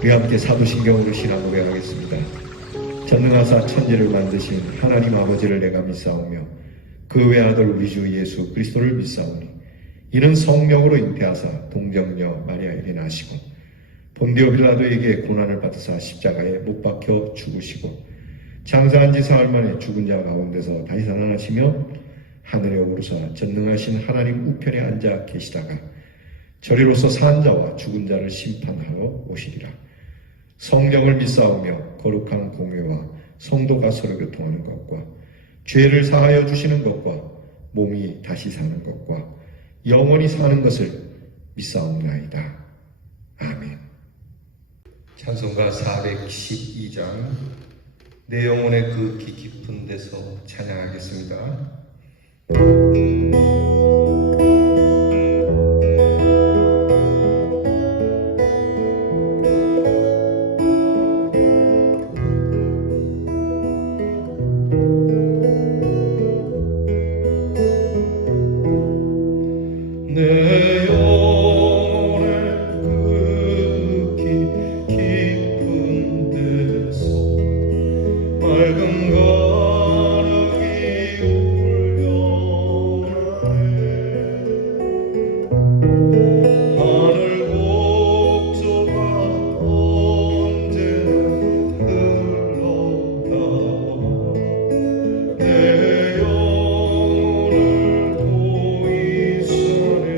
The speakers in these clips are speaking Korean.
우리 함께 사도신경으로 신앙 고백하겠습니다. 전능하사 천지를 만드신 하나님 아버지를 내가 믿사오며 그 외아들 우리 주 예수 그리스도를 믿사오니 이는 성령으로 잉태하사 동정녀 마리아에게 나시고 본디오 빌라도에게 고난을 받으사 십자가에 못 박혀 죽으시고 장사한 지 사흘 만에 죽은 자 가운데서 다시 살아나시며 하늘에 오르사 전능하신 하나님 우편에 앉아 계시다가 저리로서 산 자와 죽은 자를 심판하러 오시리라. 성령을 믿사오며 거룩한 공회와 성도가 서로 교통하는 것과 죄를 사하여 주시는 것과 몸이 다시 사는 것과 영원히 사는 것을 믿사옵나이다. 아멘. 찬송가 412장 내 영혼의 그 깊은 데서 찬양하겠습니다. 내 영혼의 그 깊은 데서 맑은 가르기 울려나네. 하늘 곡조가 언제나 흘러나와 내 영혼을 보이사네.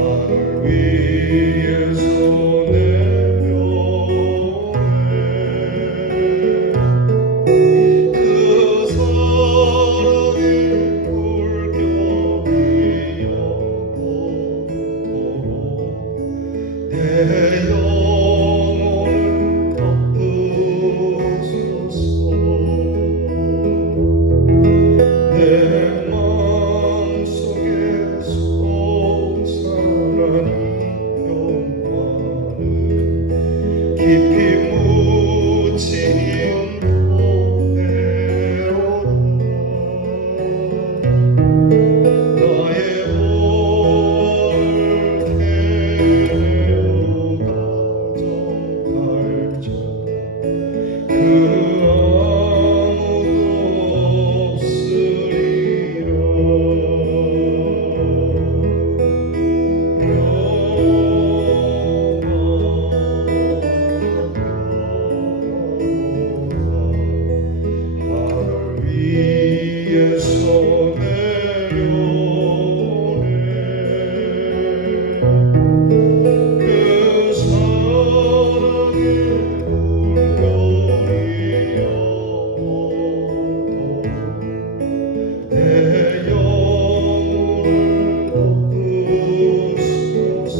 하늘 위에서 내려오네. 그 사랑의 물결이여 내 영혼을 덮으소서. 내 마음속에 솟아나는 영광은 깊이 묻히는 보배로다. 나의 보혈을 태워 가져갈지어다. 그 아무도 없으리라. 하늘 위에서 내려오네. 그 사랑의 물결이여 내 영혼을 덮으소서.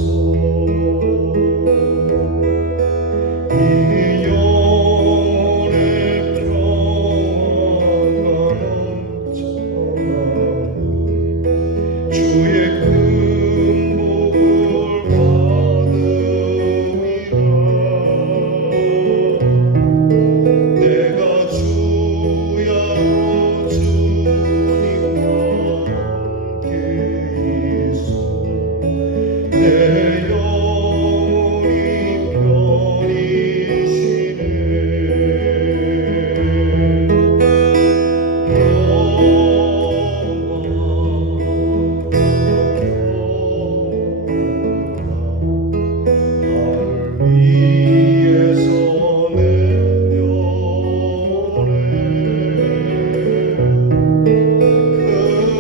이 영혼의 평화가 넘쳐나는 주의 금복을 받으리라. 내가 주야로 주님과 함께 있어 내 영혼이 편이시네. 하늘 위에서 내려오네. 그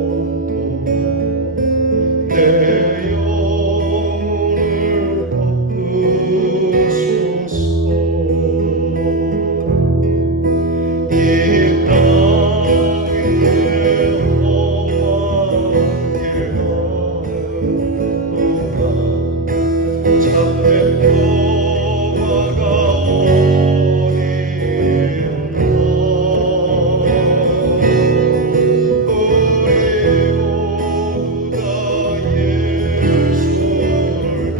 사랑의 물결이여 내 영혼을 덮으소서. 이 땅에 험하게 하는 참된 평화가 어디있나. 우리 모두 다 예수를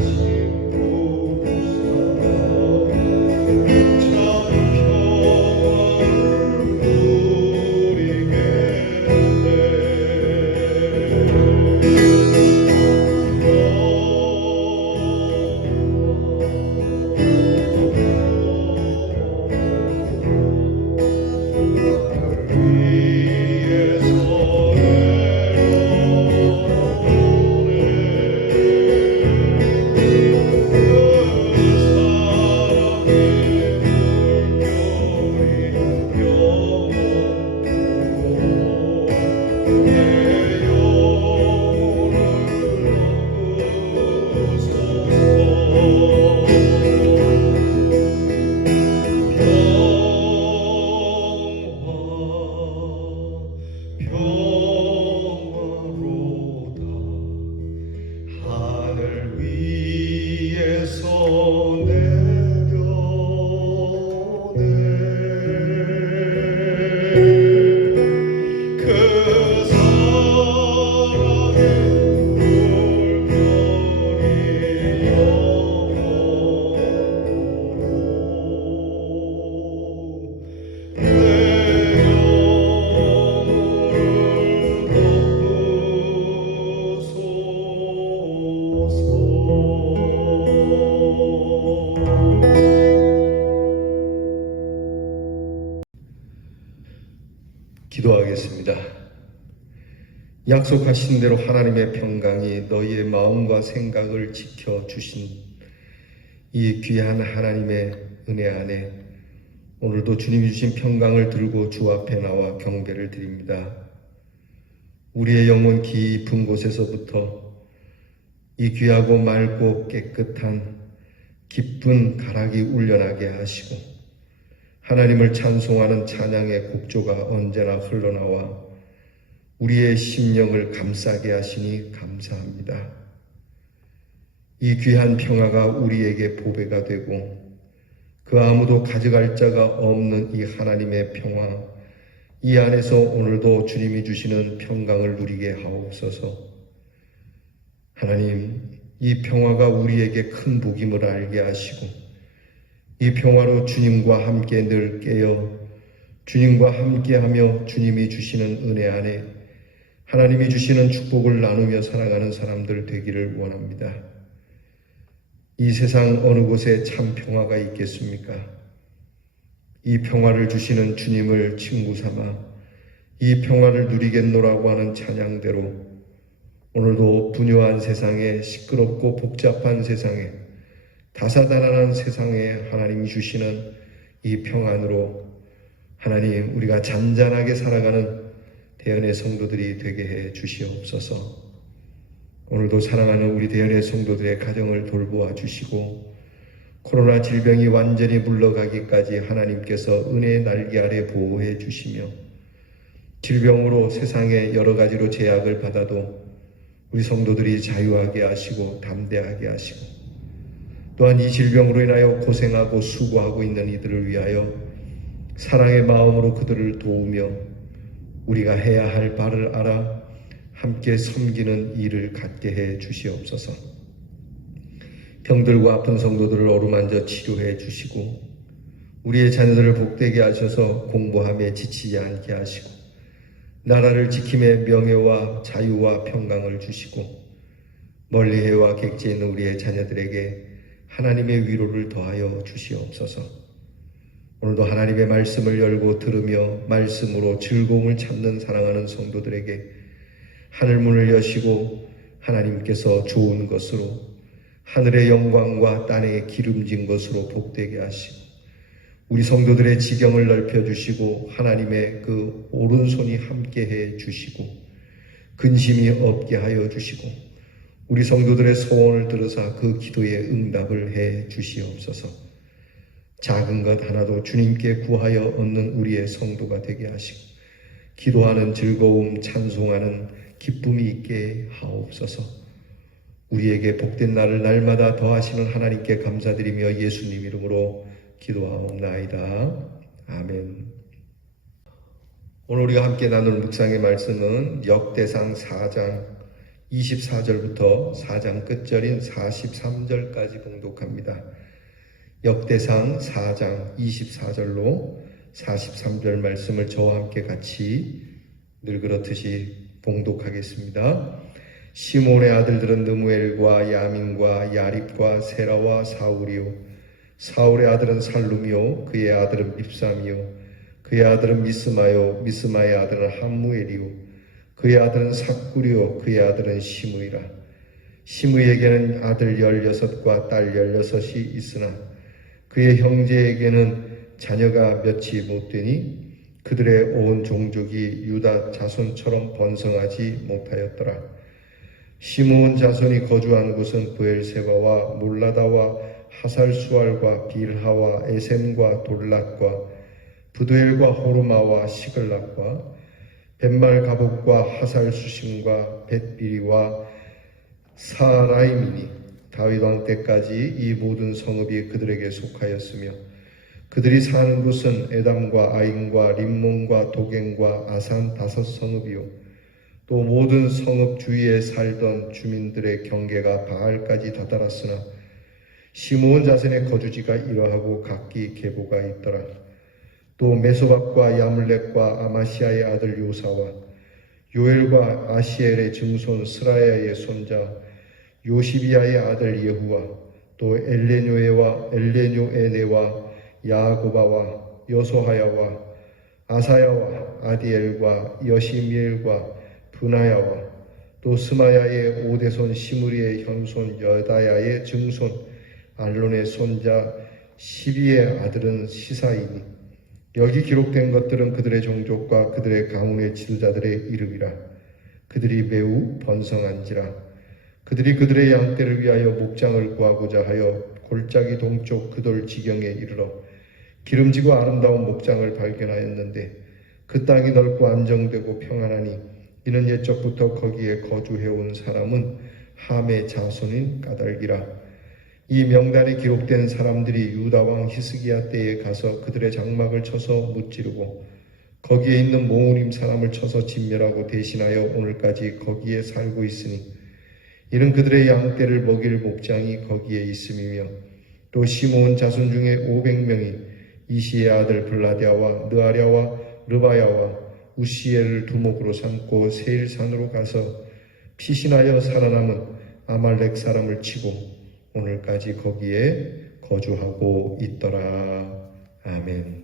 기도하겠습니다. 약속하신 대로 하나님의 평강이 너희의 마음과 생각을 지켜주신 이 귀한 하나님의 은혜 안에 오늘도 주님이 주신 평강을 들고 주 앞에 나와 경배를 드립니다. 우리의 영혼 깊은 곳에서부터 이 귀하고 맑고 깨끗한 기쁜 가락이 울려나게 하시고 하나님을 찬송하는 찬양의 곡조가 언제나 흘러나와 우리의 심령을 감싸게 하시니 감사합니다. 이 귀한 평화가 우리에게 보배가 되고 그 아무도 가져갈 자가 없는 이 하나님의 평화, 이 안에서 오늘도 주님이 주시는 평강을 누리게 하옵소서. 하나님, 이 평화가 우리에게 큰 복임을 알게 하시고 이 평화로 주님과 함께 늘 깨어 주님과 함께하며 주님이 주시는 은혜 안에 하나님이 주시는 축복을 나누며 살아가는 사람들 되기를 원합니다. 이 세상 어느 곳에 참 평화가 있겠습니까? 이 평화를 주시는 주님을 친구 삼아 이 평화를 누리겠노라고 하는 찬양대로 오늘도 분요한 세상에, 시끄럽고 복잡한 세상에, 다사다난한 세상에 하나님이 주시는 이 평안으로 하나님 우리가 잔잔하게 살아가는 대연의 성도들이 되게 해 주시옵소서. 오늘도 사랑하는 우리 대연의 성도들의 가정을 돌보아 주시고 코로나 질병이 완전히 물러가기까지 하나님께서 은혜의 날개 아래 보호해 주시며 질병으로 세상에 여러 가지로 제약을 받아도 우리 성도들이 자유하게 하시고 담대하게 하시고 또한 이 질병으로 인하여 고생하고 수고하고 있는 이들을 위하여 사랑의 마음으로 그들을 도우며 우리가 해야 할 바를 알아 함께 섬기는 일을 갖게 해 주시옵소서. 병들고 아픈 성도들을 어루만져 치료해 주시고 우리의 자녀들을 복되게 하셔서 공부함에 지치지 않게 하시고 나라를 지킴에 명예와 자유와 평강을 주시고 멀리해와 객지에 있는 우리의 자녀들에게 하나님의 위로를 더하여 주시옵소서. 오늘도 하나님의 말씀을 열고 들으며 말씀으로 즐거움을 찾는 사랑하는 성도들에게 하늘문을 여시고 하나님께서 좋은 것으로 하늘의 영광과 땅의 기름진 것으로 복되게 하시고 우리 성도들의 지경을 넓혀주시고 하나님의 그 오른손이 함께해 주시고 근심이 없게 하여 주시고 우리 성도들의 소원을 들으사 그 기도에 응답을 해 주시옵소서. 작은 것 하나도 주님께 구하여 얻는 우리의 성도가 되게 하시고 기도하는 즐거움, 찬송하는 기쁨이 있게 하옵소서. 우리에게 복된 날을 날마다 더하시는 하나님께 감사드리며 예수님 이름으로 기도하옵나이다. 아멘. 오늘 우리가 함께 나눌 묵상의 말씀은 역대상 4장 24절부터 4장 끝절인 43절까지 봉독합니다. 역대상 4장 24절로 43절 말씀을 저와 함께 같이 늘 그렇듯이 봉독하겠습니다. 시몬의 아들들은 느무엘과 야민과 야립과 세라와 사울이요 사울의 아들은 살룸이요 그의 아들은 밉삼이요 그의 아들은 미스마요 미스마의 아들은 함무엘이요 그의 아들은 삭구리요 그의 아들은 시므이라. 시므이에게는 아들 16과 딸 16이 있으나 그의 형제에게는 자녀가 몇이 못 되니 그들의 온 종족이 유다 자손처럼 번성하지 못하였더라. 시므온 자손이 거주한 곳은 브엘세바와 몰라다와 하살수알과 빌하와 에셈과 돌랏과 부두엘과 호르마와 시글락과 벳말가복과 하살수심과 벳비리와 사라임이니 다윗 왕 때까지 이 모든 성읍이 그들에게 속하였으며 그들이 사는 곳은 에담과 아인과 림몬과 도겐과 아산 5성읍이요 또 모든 성읍 주위에 살던 주민들의 경계가 바알까지 다다랐으나 시므온 자손의 거주지가 이러하고 각기 계보가 있더라. 또 메소박과 야물렉과 아마시아의 아들 요사와 요엘과 아시엘의 증손 스라야의 손자 요시비아의 아들 예후와 또 엘레뇨에와 엘레뇨에네와 야고바와 여소하야와 아사야와 아디엘과 여시미엘과 브나야와 또 스마야의 오대손 시므리의 현손 여다야의 증손 알론의 손자 시비의 아들은 시사이니 여기 기록된 것들은 그들의 종족과 그들의 가문의 지도자들의 이름이라. 그들이 매우 번성한지라. 그들이 그들의 양떼를 위하여 목장을 구하고자 하여 골짜기 동쪽 그돌 지경에 이르러 기름지고 아름다운 목장을 발견하였는데 그 땅이 넓고 안정되고 평안하니 이는 옛적부터 거기에 거주해온 사람은 함의 자손인 까닭이라. 이 명단에 기록된 사람들이 유다 왕 히스기야 때에 가서 그들의 장막을 쳐서 무찌르고 거기에 있는 모우림 사람을 쳐서 진멸하고 대신하여 오늘까지 거기에 살고 있으니 이는 그들의 양떼를 먹일 목장이 거기에 있음이며 또 시므온 자손 중에 500명이 이시의 아들 블라디아와 느아랴와 르바야와 우시엘을 두목으로 삼고 세일산으로 가서 피신하여 살아남은 아말렉 사람을 치고 오늘까지 거기에 거주하고 있더라. 아멘.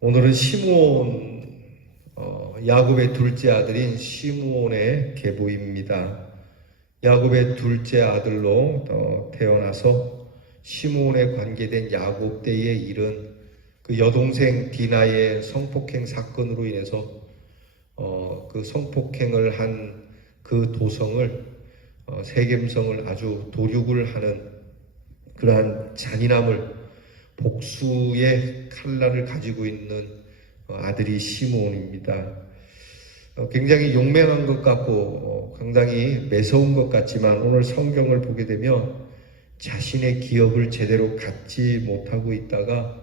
오늘은 시므온 야곱의 둘째 아들인 시므온의 계보입니다. 야곱의 둘째 아들로 태어나서 시므온에 관계된 야곱 때에 이른 그 여동생 디나의 성폭행 사건으로 인해서 그 성폭행을 한 그 도성을 세겜성을 아주 도륙을 하는 그러한 잔인함을 복수의 칼날을 가지고 있는 아들이 시므온입니다. 굉장히 용맹한 것 같고 상당히 매서운 것 같지만 오늘 성경을 보게 되면 자신의 기업을 제대로 갖지 못하고 있다가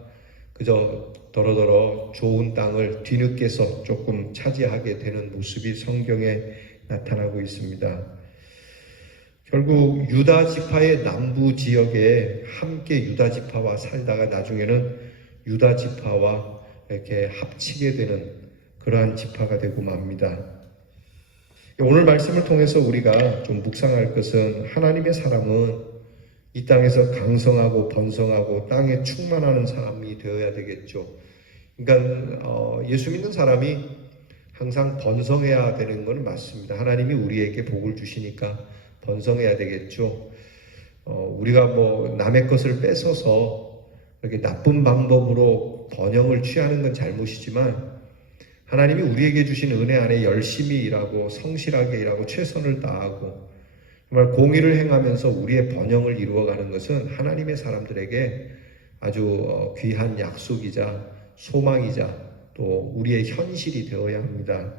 그저 더러더러 좋은 땅을 뒤늦게서 조금 차지하게 되는 모습이 성경에 나타나고 있습니다. 결국 유다 지파의 남부 지역에 함께 유다 지파와 살다가 나중에는 유다 지파와 이렇게 합치게 되는 그러한 지파가 되고 맙니다. 오늘 말씀을 통해서 우리가 좀 묵상할 것은 하나님의 사람은 이 땅에서 강성하고 번성하고 땅에 충만하는 사람이 되어야 되겠죠. 그러니까 예수 믿는 사람이 항상 번성해야 되는 건 맞습니다. 하나님이 우리에게 복을 주시니까 번성해야 되겠죠. 우리가 뭐 남의 것을 뺏어서 이렇게 나쁜 방법으로 번영을 취하는 건 잘못이지만 하나님이 우리에게 주신 은혜 안에 열심히 일하고 성실하게 일하고 최선을 다하고 정말 공의를 행하면서 우리의 번영을 이루어가는 것은 하나님의 사람들에게 아주 귀한 약속이자 소망이자 또 우리의 현실이 되어야 합니다.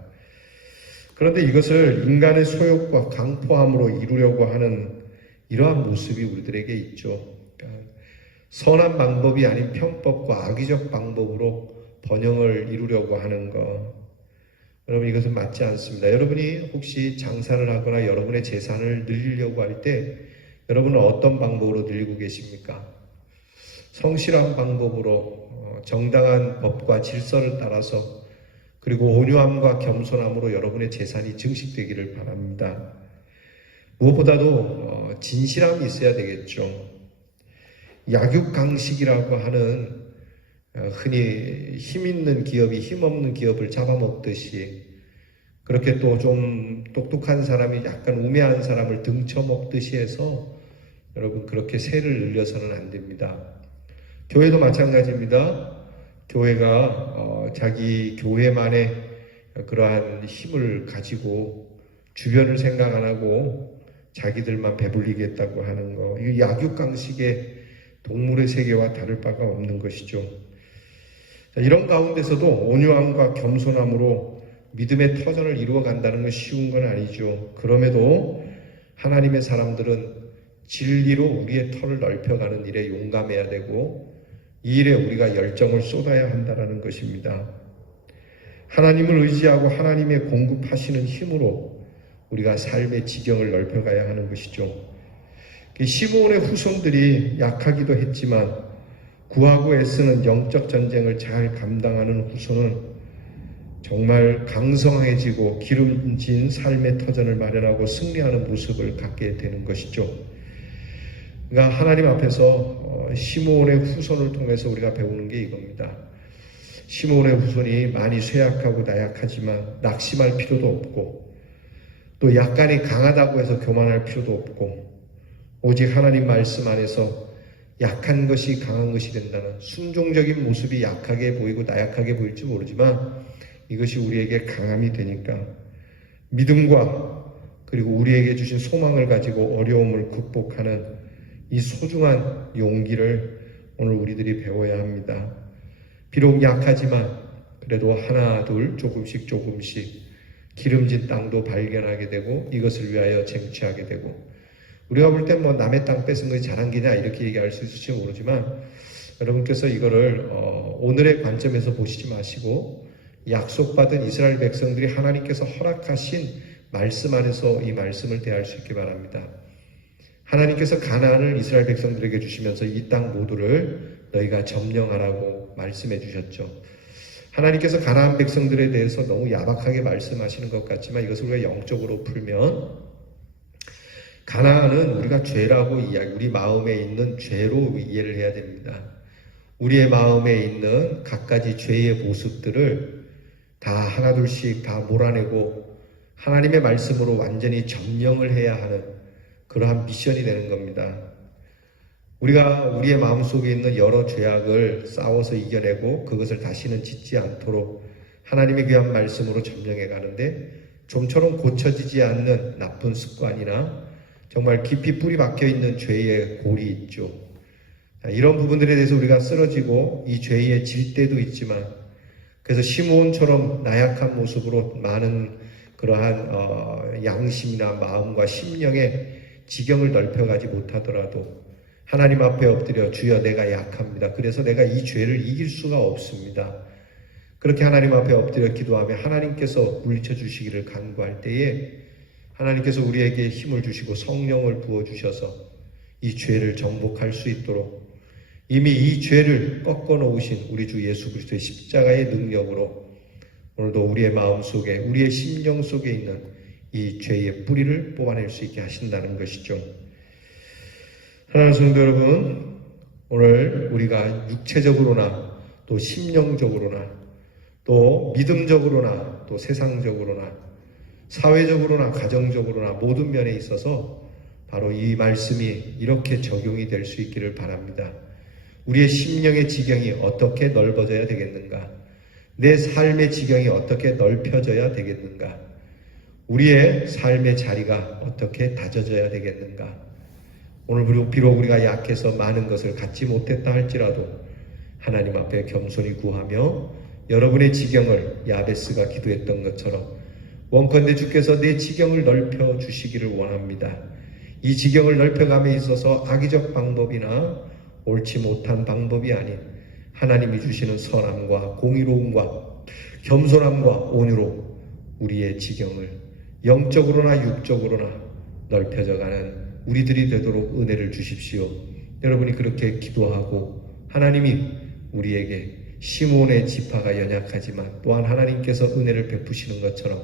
그런데 이것을 인간의 소욕과 강포함으로 이루려고 하는 이러한 모습이 우리들에게 있죠. 그러니까 선한 방법이 아닌 편법과 악의적 방법으로 번영을 이루려고 하는 것, 여러분 이것은 맞지 않습니다. 여러분이 혹시 장사를 하거나 여러분의 재산을 늘리려고 할 때 여러분은 어떤 방법으로 늘리고 계십니까? 성실한 방법으로 정당한 법과 질서를 따라서 그리고 온유함과 겸손함으로 여러분의 재산이 증식되기를 바랍니다. 무엇보다도 진실함이 있어야 되겠죠. 약육강식이라고 하는 흔히 힘 있는 기업이 힘없는 기업을 잡아먹듯이 그렇게 또 좀 똑똑한 사람이 약간 우매한 사람을 등쳐먹듯이 해서 여러분 그렇게 세를 늘려서는 안 됩니다. 교회도 마찬가지입니다. 교회가 자기 교회만의 그러한 힘을 가지고 주변을 생각 안 하고 자기들만 배불리겠다고 하는 거, 이 약육강식의 동물의 세계와 다를 바가 없는 것이죠. 이런 가운데서도 온유함과 겸손함으로 믿음의 터전을 이루어 간다는 건 쉬운 건 아니죠. 그럼에도 하나님의 사람들은 진리로 우리의 터를 넓혀가는 일에 용감해야 되고 이 일에 우리가 열정을 쏟아야 한다는 것입니다. 하나님을 의지하고 하나님의 공급하시는 힘으로 우리가 삶의 지경을 넓혀가야 하는 것이죠. 시므온의 후손들이 약하기도 했지만 구하고 애쓰는 영적 전쟁을 잘 감당하는 후손은 정말 강성해지고 기름진 삶의 터전을 마련하고 승리하는 모습을 갖게 되는 것이죠. 그러니까 하나님 앞에서 시므온의 후손을 통해서 우리가 배우는 게 이겁니다. 시몬의 후손이 많이 쇠약하고 나약하지만 낙심할 필요도 없고 또 약간이 강하다고 해서 교만할 필요도 없고 오직 하나님 말씀 안에서 약한 것이 강한 것이 된다는 순종적인 모습이 약하게 보이고 나약하게 보일지 모르지만 이것이 우리에게 강함이 되니까 믿음과 그리고 우리에게 주신 소망을 가지고 어려움을 극복하는 이 소중한 용기를 오늘 우리들이 배워야 합니다. 비록 약하지만 그래도 하나 둘 조금씩 기름진 땅도 발견하게 되고 이것을 위하여 쟁취하게 되고 우리가 볼 땐 뭐 남의 땅 뺏은 것이 잘한 게냐 이렇게 얘기할 수 있을지 모르지만 여러분께서 이거를 오늘의 관점에서 보시지 마시고 약속받은 이스라엘 백성들이 하나님께서 허락하신 말씀 안에서 이 말씀을 대할 수 있기 바랍니다. 하나님께서 가나안을 이스라엘 백성들에게 주시면서 이 땅 모두를 너희가 점령하라고 말씀해 주셨죠. 하나님께서 가나안 백성들에 대해서 너무 야박하게 말씀하시는 것 같지만 이것을 우리가 영적으로 풀면 가나안은 우리가 죄라고 우리 마음에 있는 죄로 이해를 해야 됩니다. 우리의 마음에 있는 갖가지 죄의 모습들을 다 하나둘씩 다 몰아내고 하나님의 말씀으로 완전히 점령을 해야 하는 그러한 미션이 되는 겁니다. 우리가 우리의 마음속에 있는 여러 죄악을 싸워서 이겨내고 그것을 다시는 짓지 않도록 하나님의 귀한 말씀으로 점령해 가는데 좀처럼 고쳐지지 않는 나쁜 습관이나 정말 깊이 뿌리 박혀 있는 죄의 골이 있죠. 이런 부분들에 대해서 우리가 쓰러지고 이 죄에 질 때도 있지만 그래서 시므온처럼 나약한 모습으로 많은 그러한 양심이나 마음과 심령의 지경을 넓혀가지 못하더라도 하나님 앞에 엎드려 주여 내가 약합니다. 그래서 내가 이 죄를 이길 수가 없습니다. 그렇게 하나님 앞에 엎드려 기도하며 하나님께서 물리쳐 주시기를 간구할 때에 하나님께서 우리에게 힘을 주시고 성령을 부어주셔서 이 죄를 정복할 수 있도록 이미 이 죄를 꺾어 놓으신 우리 주 예수 그리스도의 십자가의 능력으로 오늘도 우리의 마음속에 우리의 심령 속에 있는 이 죄의 뿌리를 뽑아낼 수 있게 하신다는 것이죠. 사랑하는 성도 여러분, 오늘 우리가 육체적으로나 또 심령적으로나 또 믿음적으로나 또 세상적으로나 사회적으로나 가정적으로나 모든 면에 있어서 바로 이 말씀이 이렇게 적용이 될 수 있기를 바랍니다. 우리의 심령의 지경이 어떻게 넓어져야 되겠는가? 내 삶의 지경이 어떻게 넓혀져야 되겠는가? 우리의 삶의 자리가 어떻게 다져져야 되겠는가? 오늘 비록 우리가 약해서 많은 것을 갖지 못했다 할지라도 하나님 앞에 겸손히 구하며 여러분의 지경을 야베스가 기도했던 것처럼 원컨대 주께서 내 지경을 넓혀 주시기를 원합니다. 이 지경을 넓혀감에 있어서 악의적 방법이나 옳지 못한 방법이 아닌 하나님이 주시는 선함과 공의로움과 겸손함과 온유로 우리의 지경을 영적으로나 육적으로나 넓혀져가는 우리들이 되도록 은혜를 주십시오. 여러분이 그렇게 기도하고 하나님이 우리에게 시몬의 지파가 연약하지만 또한 하나님께서 은혜를 베푸시는 것처럼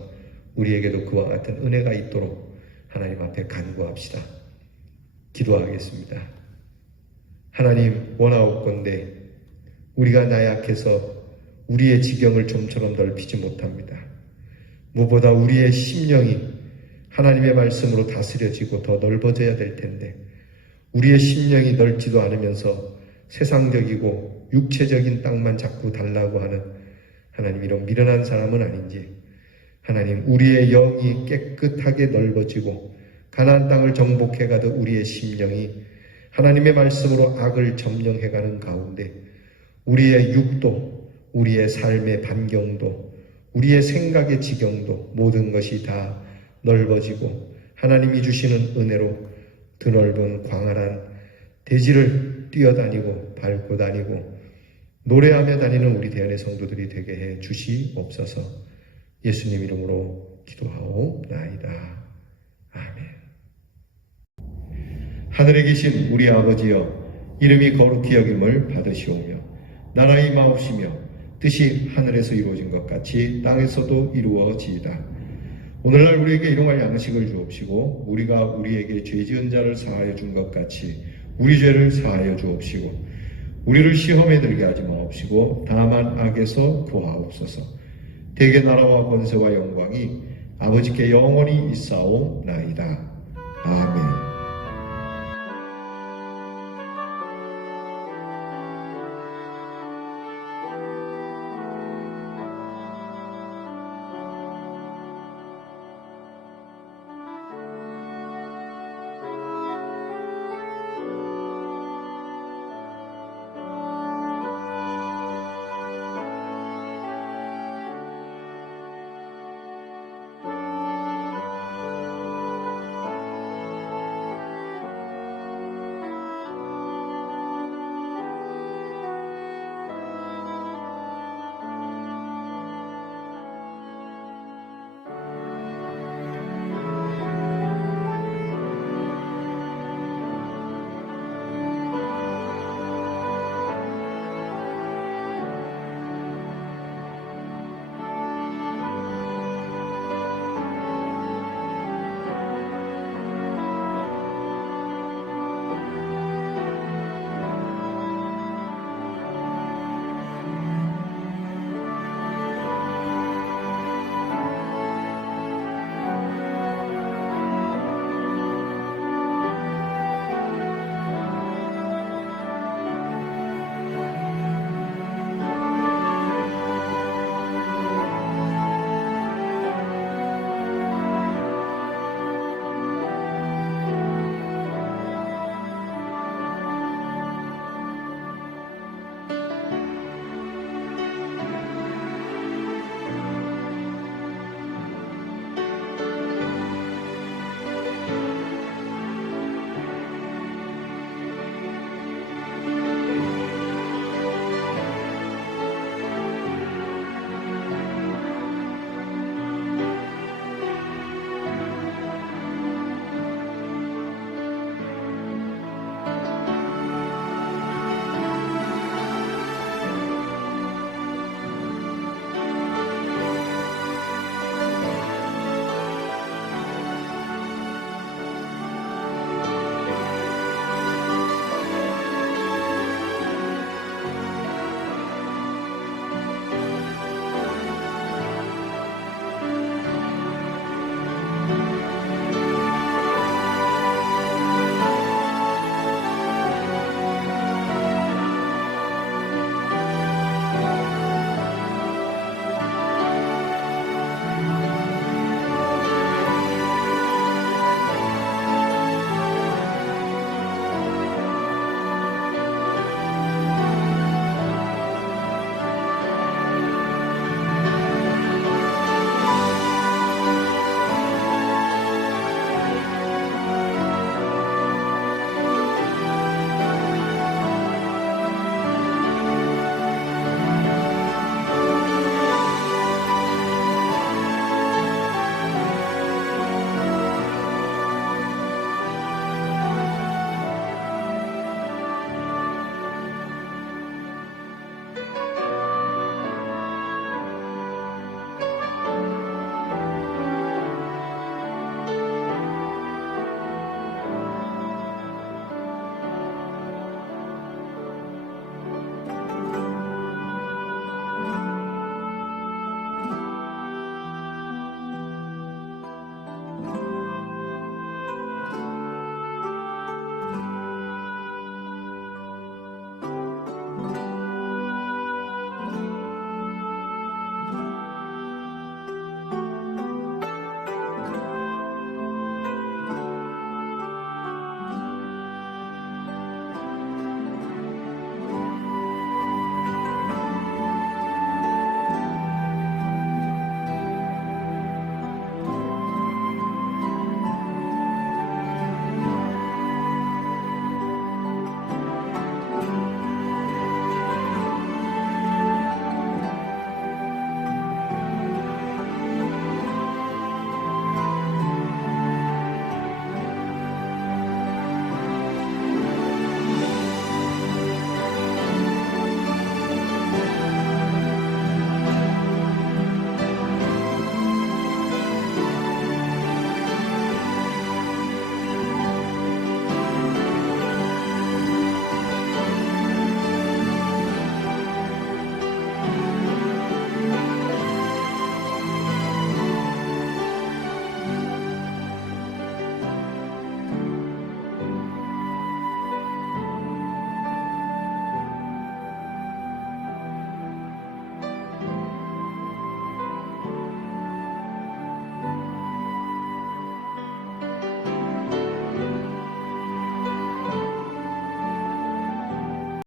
우리에게도 그와 같은 은혜가 있도록 하나님 앞에 간구합시다. 기도하겠습니다. 하나님 원하옵건대 우리가 나약해서 우리의 지경을 좀처럼 넓히지 못합니다. 무엇보다 우리의 심령이 하나님의 말씀으로 다스려지고 더 넓어져야 될 텐데 우리의 심령이 넓지도 않으면서 세상적이고 육체적인 땅만 자꾸 달라고 하는 하나님 이런 미련한 사람은 아닌지 하나님 우리의 영이 깨끗하게 넓어지고 가나안 땅을 정복해가듯 우리의 심령이 하나님의 말씀으로 악을 점령해가는 가운데 우리의 육도 우리의 삶의 반경도 우리의 생각의 지경도 모든 것이 다 넓어지고 하나님이 주시는 은혜로 드넓은 광활한 대지를 뛰어다니고 밟고 다니고 노래하며 다니는 우리 대안의 성도들이 되게 해 주시옵소서. 예수님 이름으로 기도하옵나이다. 아멘. 하늘에 계신 우리 아버지여 이름이 거룩히 여김을 받으시오며 나라의 임하옵시며 뜻이 하늘에서 이루어진 것 같이 땅에서도 이루어지이다. 오늘날 우리에게 일용할 양식을 주옵시고 우리가 우리에게 죄 지은 자를 사하여 준 것 같이 우리 죄를 사하여 주옵시고 우리를 시험에 들게 하지 마옵시고 다만 악에서 구하옵소서. 대개 나라와 권세와 영광이 아버지께 영원히 있사옵나이다. 아멘.